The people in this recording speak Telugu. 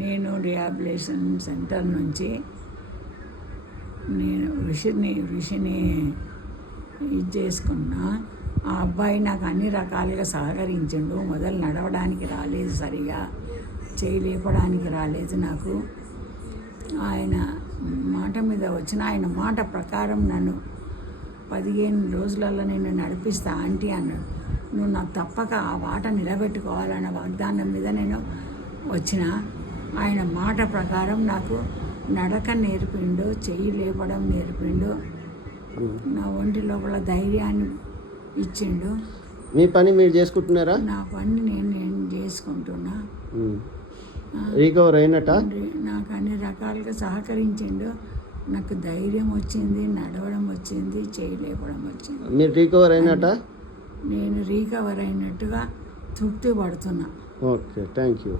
నేను రిహాబిలిటేషన్ సెంటర్ నుంచి నేను ఋషిని ఇది చేసుకున్నా. ఆ అబ్బాయి నాకు అన్ని రకాలుగా సహకరించిండు. మొదలు నడవడానికి రాలేదు, సరిగా చేయి లేపడానికి రాలేదు నాకు. ఆయన మాట మీద వచ్చిన ఆయన మాట ప్రకారం నన్ను 15 రోజులలో నేను నడిపిస్తా ఆంటీ అన్నాడు. నువ్వు నాకు తప్పక ఆ మాట నిలబెట్టుకోవాలన్న వాగ్దానం మీద నేను వచ్చిన. ఆయన మాట ప్రకారం నాకు నడక నేర్పిండు, చెయ్యి లేపడం నేర్పిండు, నా ఒంటి లోపల ధైర్యాన్ని ఇచ్చిండు. మీ పని మీరు చేసుకుంటున్నారా? నా పని నేను చేసుకుంటున్నా. రికవర్ అయినట్ట? నాకు అన్ని రకాలుగా సహకరించిండు. నాకు ధైర్యం వచ్చింది, నడవడం వచ్చింది, చేయి లేపడం వచ్చింది. మీరు రికవర్ అయినట్ట? నేను రికవర్ అయినట్టుగా తృప్తి పడుతున్నా. Okay, thank you.